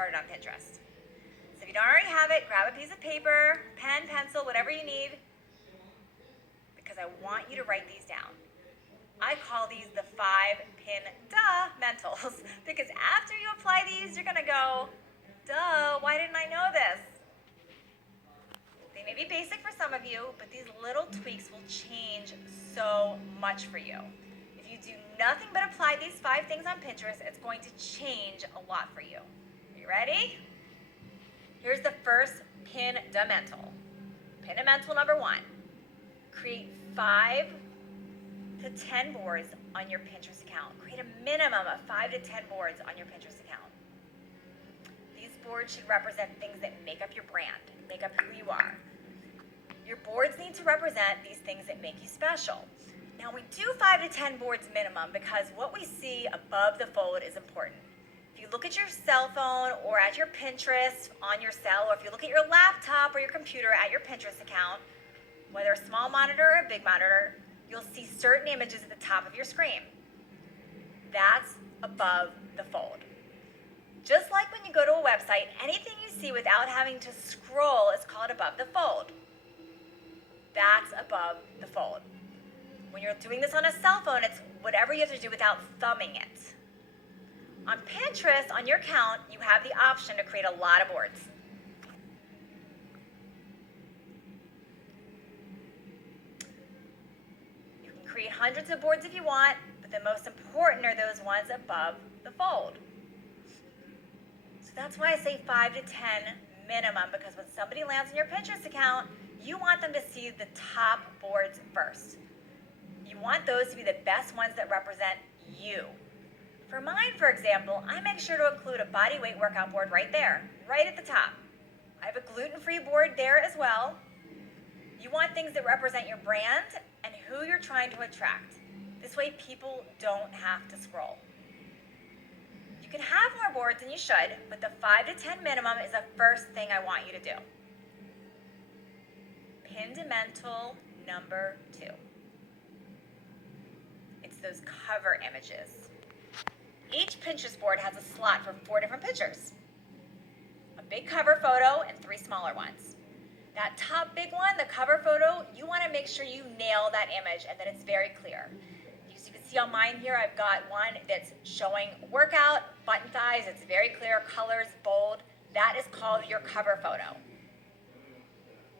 started on Pinterest. So if you don't already have it, grab a piece of paper, pen, pencil, whatever you need, because I want you to write these down. I call these the 5-pin mentals, because after you apply these, you're gonna go, duh, why didn't I know this? They may be basic for some of you, but these little tweaks will change so much for you. If you do nothing but apply these 5 things on Pinterest, it's going to change a lot for you. Are you ready? Here's the first pin-mental. Pin-mental number 1. Create 5 to 10 boards on your Pinterest account. Create a minimum of 5 to 10 boards on your Pinterest account. These boards should represent things that make up your brand, make up who you are. Your boards need to represent these things that make you special. Now we do 5 to 10 boards minimum because what we see above the fold is important. If you look at your cell phone or at your Pinterest on your cell, or if you look at your laptop or your computer at your Pinterest account, whether a small monitor or a big monitor, you'll see certain images at the top of your screen. That's above the fold. Just like when you go to a website, anything you see without having to scroll is called above the fold. That's above the fold. When you're doing this on a cell phone, it's whatever you have to do without thumbing it. On Pinterest, on your account, you have the option to create a lot of boards. You can create hundreds of boards if you want, but the most important are those ones above the fold. So that's why I say 5 to 10 minimum, because when somebody lands in your Pinterest account, you want them to see the top boards first. You want those to be the best ones that represent you. For mine, for example, I make sure to include a body weight workout board right there, right at the top. I have a gluten-free board there as well. You want things that represent your brand and who you're trying to attract. This way people don't have to scroll. You can have more boards than you should, but the 5 to 10 minimum is the first thing I want you to do. Pin-mental number 2. It's those cover images. Each Pinterest board has a slot for 4 different pictures. A big cover photo and 3 smaller ones. That top big one, the cover photo, you want to make sure you nail that image and that it's very clear. As you can see on mine here, I've got one that's showing workout, button thighs, it's very clear, colors, bold. That is called your cover photo.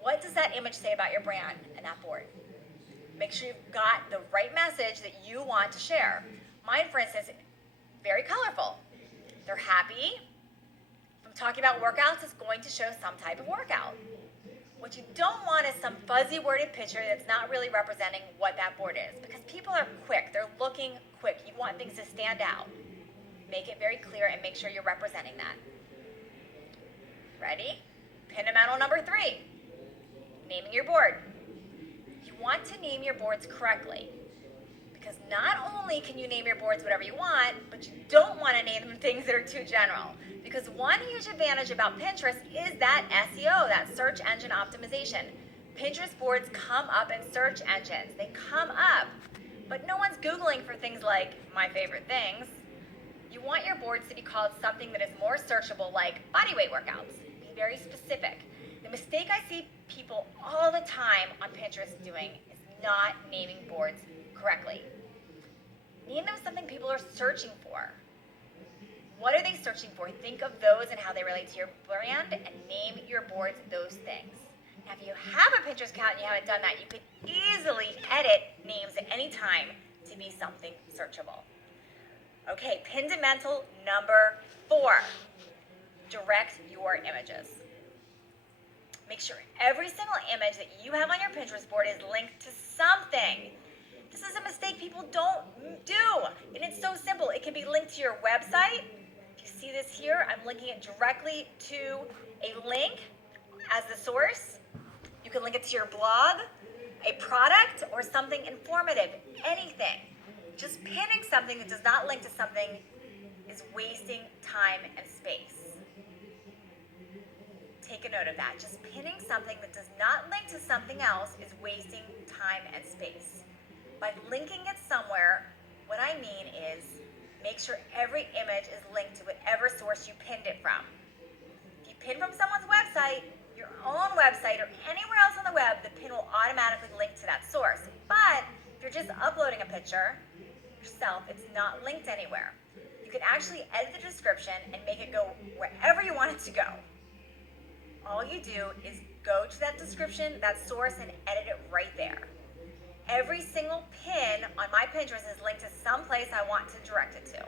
What does that image say about your brand and that board? Make sure you've got the right message that you want to share. Mine, for instance, very colorful. They're happy. If I'm talking about workouts, it's going to show some type of workout. What you don't want is some fuzzy worded picture that's not really representing what that board is, because people are quick. They're looking quick. You want things to stand out. Make it very clear and make sure you're representing that. Ready? Pin-mental number 3. Naming your board. You want to name your boards correctly, because not only can you name your boards whatever you want, but you don't want to name them things that are too general. Because one huge advantage about Pinterest is that SEO, that search engine optimization. Pinterest boards come up in search engines. They come up, but no one's Googling for things like my favorite things. You want your boards to be called something that is more searchable, like body weight workouts. Be very specific. The mistake I see people all the time on Pinterest doing is not naming boards correctly. Name them something people are searching for. What are they searching for? Think of those and how they relate to your brand, and name your boards those things. Now, if you have a Pinterest account and you haven't done that, you could easily edit names at any time to be something searchable. Okay, pin-mental number 4. Direct your images. Make sure every single image that you have on your Pinterest board is linked to something. This is a mistake people don't do, and it's so simple. It can be linked to your website. If you see this here, I'm linking it directly to a link as the source. You can link it to your blog, a product, or something informative, anything. Just pinning something that does not link to something is wasting time and space. Take a note of that. Just pinning something that does not link to something else is wasting time and space. By linking it somewhere, what I mean is make sure every image is linked to whatever source you pinned it from. picture yourself, it's not linked anywhere. You can actually edit the description and make it go wherever you want it to go. All you do is go to that description, that source, and edit it right there. Every single pin on my Pinterest is linked to some place I want to direct it to.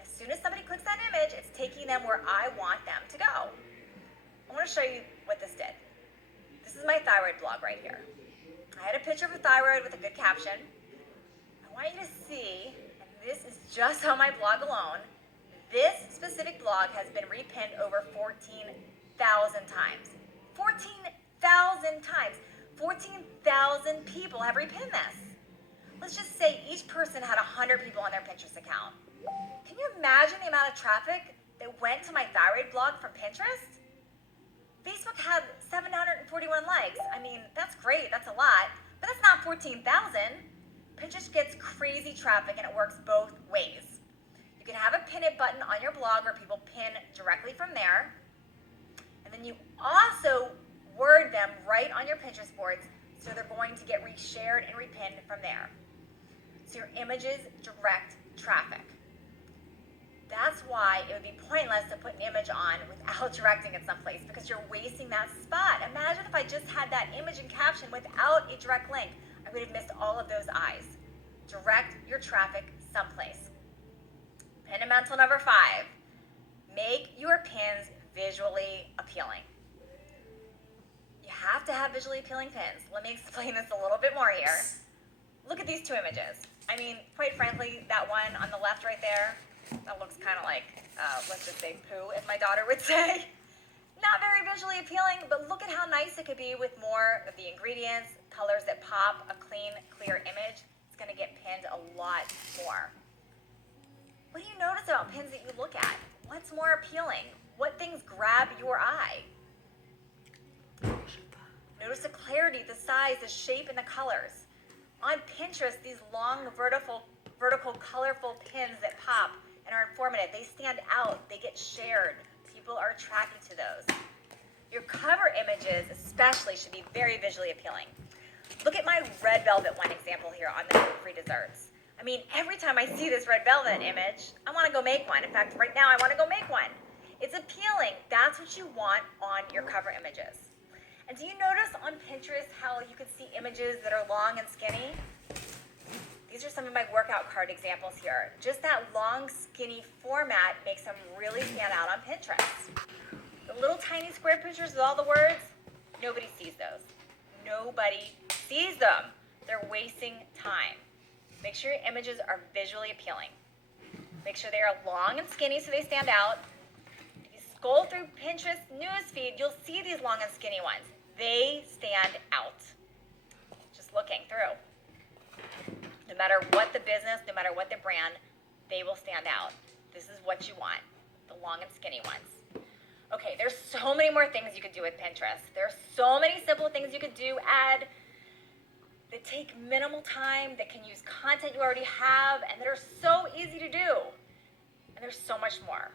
As soon as somebody clicks that image, it's taking them where I want them to go. I want to show you what this did. This is my thyroid blog right here. I had a picture of a thyroid with a good caption. I want you to see, and this is just on my blog alone, this specific blog has been repinned over 14,000 times. 14,000 times. 14,000 people have repinned this. Let's just say each person had 100 people on their Pinterest account. Can you imagine the amount of traffic that went to my thyroid blog from Pinterest? Facebook had 741 likes. I mean, that's great, that's a lot, but that's not 14,000. Pinterest gets crazy traffic and it works both ways. You can have a pin it button on your blog where people pin directly from there. And then you also word them right on your Pinterest boards so they're going to get reshared and repinned from there. So your images direct traffic. That's why it would be pointless to put an image on without directing it someplace because you're wasting that spot. Imagine if I just had that image and caption without a direct link. I would have missed all of those eyes. Direct your traffic someplace. Fundamental number 5, make your pins visually appealing. You have to have visually appealing pins. Let me explain this a little bit more here. Look at these two images. I mean, quite frankly, that one on the left right there, that looks kind of like, let's just say poo, as my daughter would say. Not very visually appealing, but look at how nice it could be with more of the ingredients, colors that pop, a clean, clear image. It's going to get pinned a lot more. What do you notice about pins that you look at? What's more appealing? What things grab your eye? Notice the clarity, the size, the shape, and the colors. On Pinterest, these long, vertical, colorful pins that pop and are informative, they stand out, they get shared. People are attracted to those. Your cover images especially should be very visually appealing. Look at my red velvet one example here on the free desserts. I mean, every time I see this red velvet image, I want to go make one. In fact, right now I want to go make one. It's appealing. That's what you want on your cover images. And do you notice on Pinterest how you can see images that are long and skinny? These are some of my workout card examples here. Just that long, skinny format makes them really stand out on Pinterest. The little tiny square pictures with all the words, nobody sees those. Nobody sees them. They're wasting time. Make sure your images are visually appealing. Make sure they are long and skinny so they stand out. If you scroll through Pinterest newsfeed, you'll see these long and skinny ones. They stand out. Just looking through. No matter what the business, no matter what the brand, they will stand out. This is what you want, the long and skinny ones. Okay, there's so many more things you could do with Pinterest. There are so many simple things you could do, add, that take minimal time, that can use content you already have, and that are so easy to do. And there's so much more.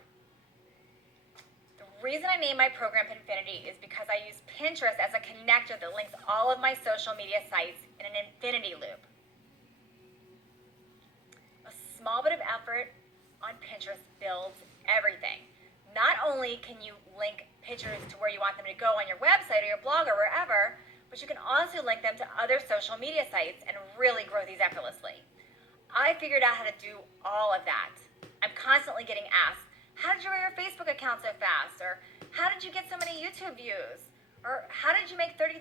The reason I named my program Pinfinity is because I use Pinterest as a connector that links all of my social media sites in an infinity loop. A small bit of effort on Pinterest builds everything. Not only can you link pictures to where you want them to go on your website or your blog or wherever, but you can also link them to other social media sites and really grow these effortlessly. I figured out how to do all of that. I'm constantly getting asked, how did you grow your Facebook account so fast? Or how did you get so many YouTube views? Or how did you make $30,000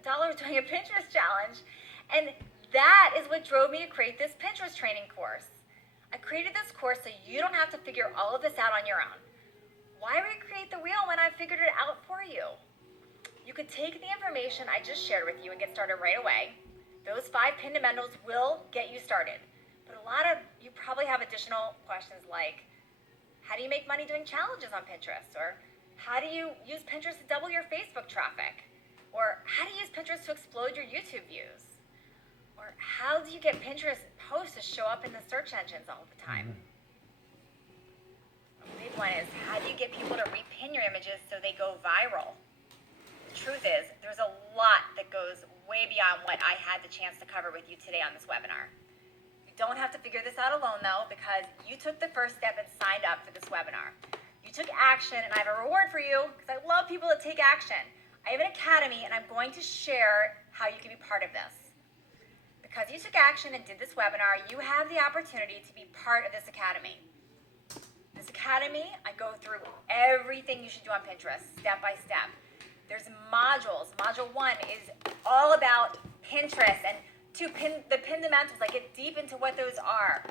doing a Pinterest challenge? And that is what drove me to create this Pinterest training course. I created this course so you don't have to figure all of this out on your own. Why recreate the wheel when I figured it out for you? You could take the information I just shared with you and get started right away. Those 5 fundamentals will get you started. But a lot of you probably have additional questions like, how do you make money doing challenges on Pinterest? Or how do you use Pinterest to double your Facebook traffic? Or how do you use Pinterest to explode your YouTube views? Or how do you get Pinterest posts to show up in the search engines all the time? A big one is, how do you get people to repin your images so they go viral? The truth is, there's a lot that goes way beyond what I had the chance to cover with you today on this webinar. don't have to figure this out alone though, because you took the first step and signed up for this webinar. You took action, and I have a reward for you because I love people that take action. I have an academy, and I'm going to share how you can be part of this. Because you took action and did this webinar, you have the opportunity to be part of this academy. This academy, I go through everything you should do on Pinterest, step by step. There's modules. Module 1 is all about Pinterest and the fundamentals. I get deep into what those are.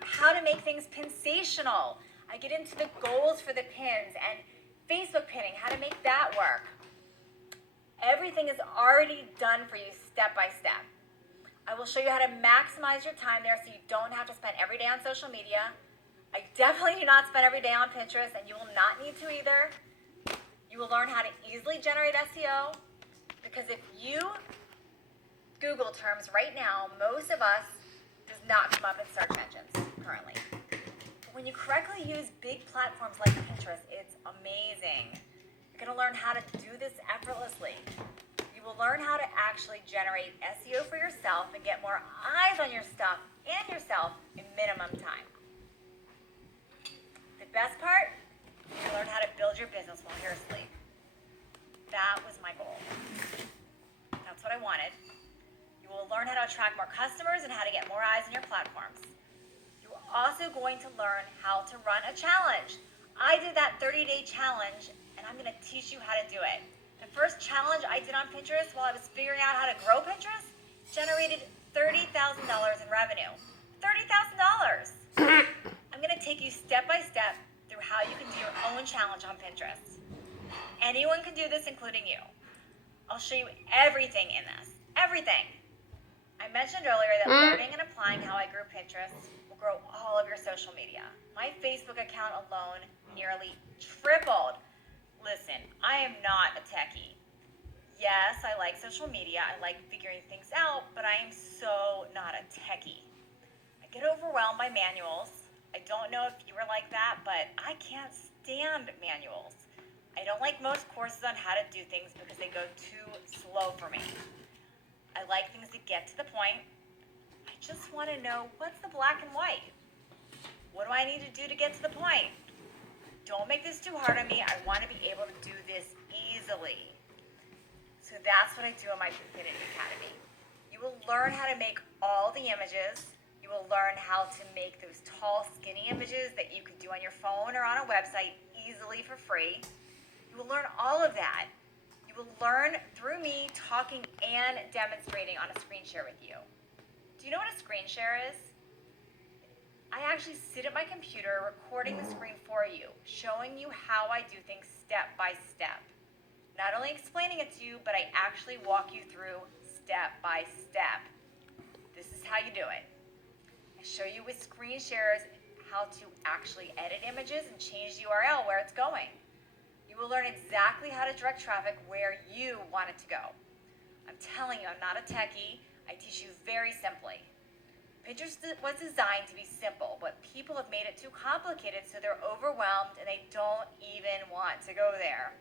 How to make things pinsational. I get into the goals for the pins and Facebook pinning, how to make that work. Everything is already done for you step by step. I will show you how to maximize your time there so you don't have to spend every day on social media. I definitely do not spend every day on Pinterest, and you will not need to either. You will learn how to easily generate SEO, because if you Google terms right now, most of us does not come up in search engines currently. But when you correctly use big platforms like Pinterest, it's amazing. You're going to learn how to do this effortlessly. You will learn how to actually generate SEO for yourself and get more eyes on your stuff and yourself in minimum time. The best part, you learn how to build your business while you're asleep. That was my goal. That's what I wanted. You will learn how to attract more customers and how to get more eyes on your platforms. You're also going to learn how to run a challenge. I did that 30-day challenge, and I'm going to teach you how to do it. The first challenge I did on Pinterest while I was figuring out how to grow Pinterest generated $30,000 in revenue. $30,000! I'm going to take you step by step through how you can do your own challenge on Pinterest. Anyone can do this, including you. I'll show you everything in this. Everything. I mentioned earlier that learning and applying how I grew Pinterest will grow all of your social media. My Facebook account alone nearly tripled. Listen, I am not a techie. Yes, I like social media. I like figuring things out, but I am so not a techie. I get overwhelmed by manuals. I don't know if you were like that, but I can't stand manuals. I don't like most courses on how to do things because they go too slow for me. I like things that get to the point. I just want to know, what's the black and white? What do I need to do to get to the point? Don't make this too hard on me. I want to be able to do this easily. So that's what I do in my Infinity Academy. You will learn how to make all the images. You will learn how to make those tall, skinny images that you could do on your phone or on a website easily for free. You will learn all of that. You will learn through me talking and demonstrating on a screen share with you. Do you know what a screen share is? I actually sit at my computer recording the screen for you, showing you how I do things step by step. Not only explaining it to you, but I actually walk you through step by step. This is how you do it. I show you with screen shares how to actually edit images and change the URL where it's going. You will learn exactly how to direct traffic where you want it to go. I'm telling you, I'm not a techie. I teach you very simply. Pinterest was designed to be simple, but people have made it too complicated, so they're overwhelmed and they don't even want to go there.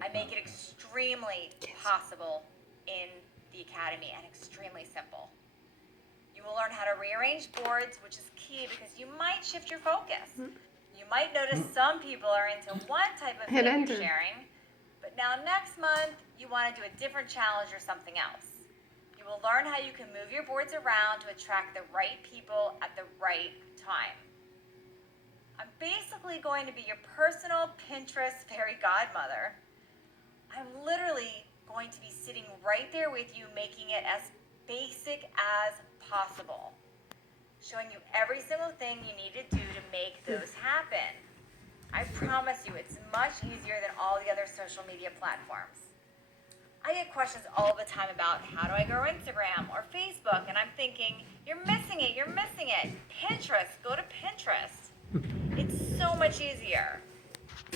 I make it extremely possible in the Academy and extremely simple. You will learn how to rearrange boards, which is key because you might shift your focus. You might notice some people are into one type of thing you're sharing, but now next month you want to do a different challenge or something else. You will learn how you can move your boards around to attract the right people at the right time. I'm basically going to be your personal Pinterest fairy godmother. I'm literally going to be sitting right there with you, making it as basic as possible, showing you every single thing you need to do to make those happen. I promise you, it's much easier than all the other social media platforms. I get questions all the time about how do I grow Instagram or Facebook, and I'm thinking, you're missing it. Pinterest, go to Pinterest. It's so much easier.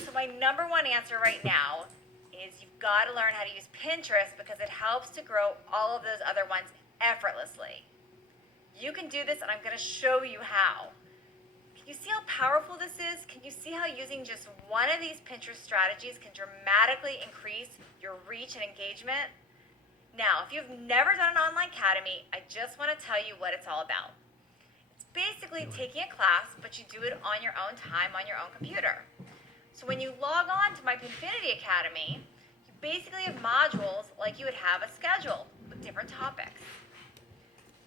So my number one answer right now is you've got to learn how to use Pinterest because it helps to grow all of those other ones effortlessly. You can do this, and I'm going to show you how. Can you see how powerful this is? Can you see how using just one of these Pinterest strategies can dramatically increase your reach and engagement? Now, if you've never done an online academy, I just want to tell you what it's all about. basically taking a class, but you do it on your own time, on your own computer. So when you log on to my Pinfinity Academy, you basically have modules like you would have a schedule with different topics,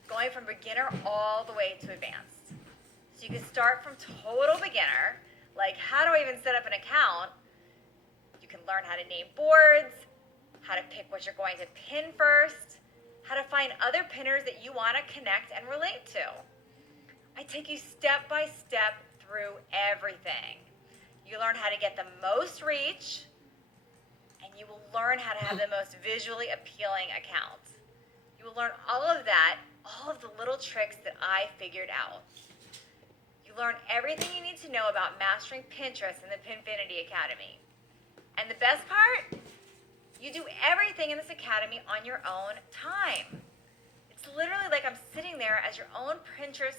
going from beginner all the way to advanced. So you can start from total beginner, like how do I even set up an account? You can learn how to name boards, how to pick what you're going to pin first, how to find other pinners that you want to connect and relate to. I take you step by step through everything. You learn how to get the most reach, and you will learn how to have the most visually appealing account. You will learn all of that, all of the little tricks that I figured out. You learn everything you need to know about mastering Pinterest in the Pinfinity Academy. And the best part? You do everything in this academy on your own time. It's literally like I'm sitting there as your own Pinterest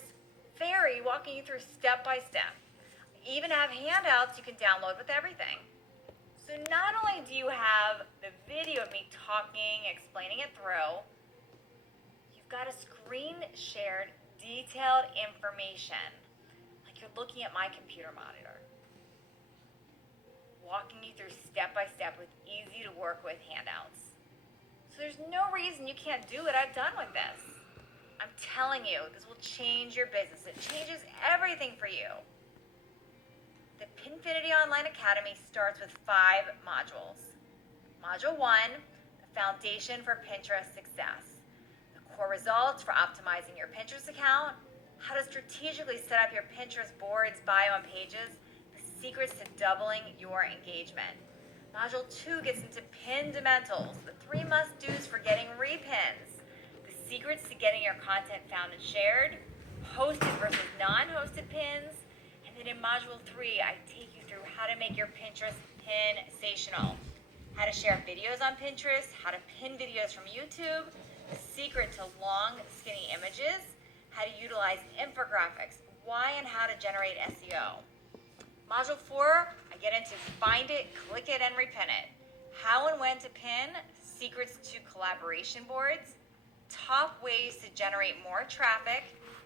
fairy walking you through step by step. I even have handouts you can download with everything. So not only do you have the video of me talking, explaining it through, you've got a screen shared detailed information, like you're looking at my computer monitor, walking you through step by step with easy to work with handouts. So there's no reason you can't do what I've done with this. I'm telling you, this will change your business. It changes everything for you. The Pinfinity Online Academy starts with 5 modules. Module 1, the foundation for Pinterest success. The core results for optimizing your Pinterest account, how to strategically set up your Pinterest boards, bio, and pages, the secrets to doubling your engagement. Module 2 gets into Pindamentals, the 3 must-dos for getting repins, the secrets to getting your content found and shared, hosted versus non-hosted pins, and then in Module 3, I take you through how to make your Pinterest pin-sational, how to share videos on Pinterest, how to pin videos from YouTube, the secret to long, skinny images, how to utilize infographics, why and how to generate SEO. Module 4, I get into find it, click it, and repin it. How and when to pin, secrets to collaboration boards, top ways to generate more traffic,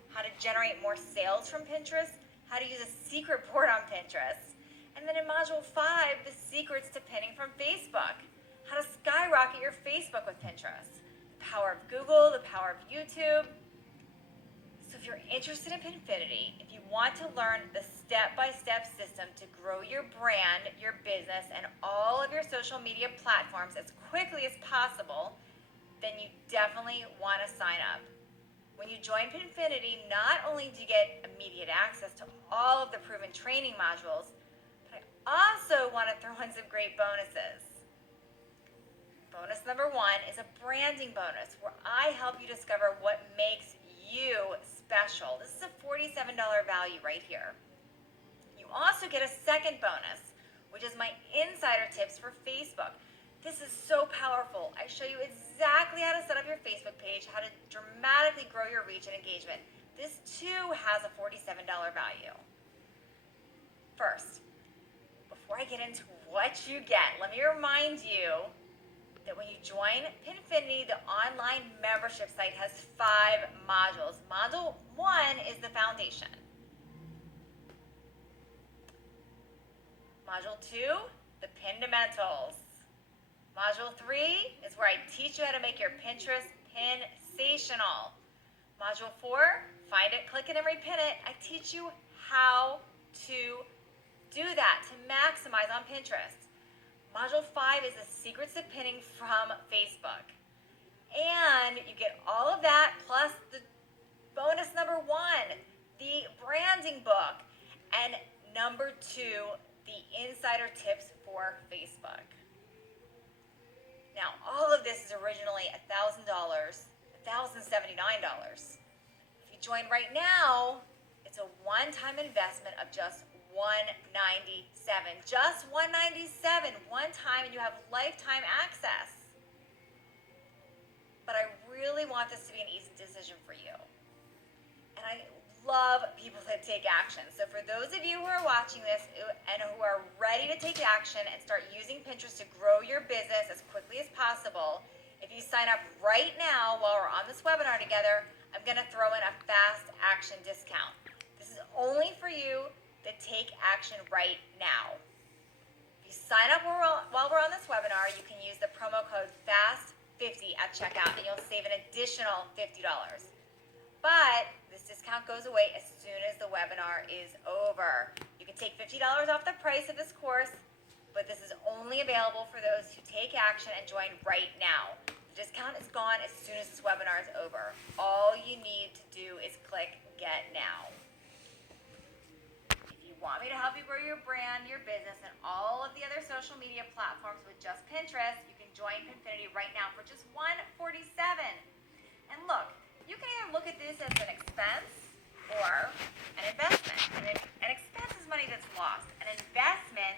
how to generate more sales from Pinterest, how to use a secret board on Pinterest. And then in Module 5, the secrets to pinning from Facebook, how to skyrocket your Facebook with Pinterest, the power of Google, the power of YouTube. So if you're interested in Pinfinity, if you want to learn the step-by-step system to grow your brand, your business, and all of your social media platforms as quickly as possible, then you definitely want to sign up. When you join Pinfinity, not only do you get immediate access to all of the proven training modules, but I also want to throw in some great bonuses. Bonus number 1 is a branding bonus where I help you discover what makes you special. This is a $47 value right here. You also get a second bonus, which is my insider tips for Facebook. This is so powerful. I show you exactly how to set up your Facebook page, how to dramatically grow your reach and engagement. This too has a $47 value. First, before I get into what you get, let me remind you that when you join Pinfinity, the online membership site has 5 modules. Module 1 is the foundation. Module 2, the Pindamentals. Module 3 is where I teach you how to make your Pinterest pin-sational. Module 4, find it, click it, and repin it. I teach you how to do that, to maximize on Pinterest. Module 5 is the secrets to pinning from Facebook. And you get all of that plus the bonus number 1, the branding book, and number 2, the insider tips for Facebook. Now, all of this is originally $1,000, $1,079. If you join right now, it's a one-time investment of just $197. Just $197, one time, and you have lifetime access. But I really want this to be an easy decision for you. And I love people that take action. So for those of you who are watching this and who are ready to take action and start using Pinterest to grow your business as quickly as possible, if you sign up right now while we're on this webinar together, I'm going to throw in a fast action discount. This is only for you that take action right now. If you sign up while we're on this webinar, you can use the promo code FAST50 at checkout, and you'll save an additional $50. But this discount goes away as soon as the webinar is over. You can take $50 off the price of this course, but this is only available for those who take action and join right now. The discount is gone as soon as this webinar is over. All you need to do is click Get Now. If you want me to help you grow your brand, your business, and all of the other social media platforms with just Pinterest, you can join Pinfinity right now for just $147. And look, you can either look at this as an expense or an investment. An expense is money that's lost. An investment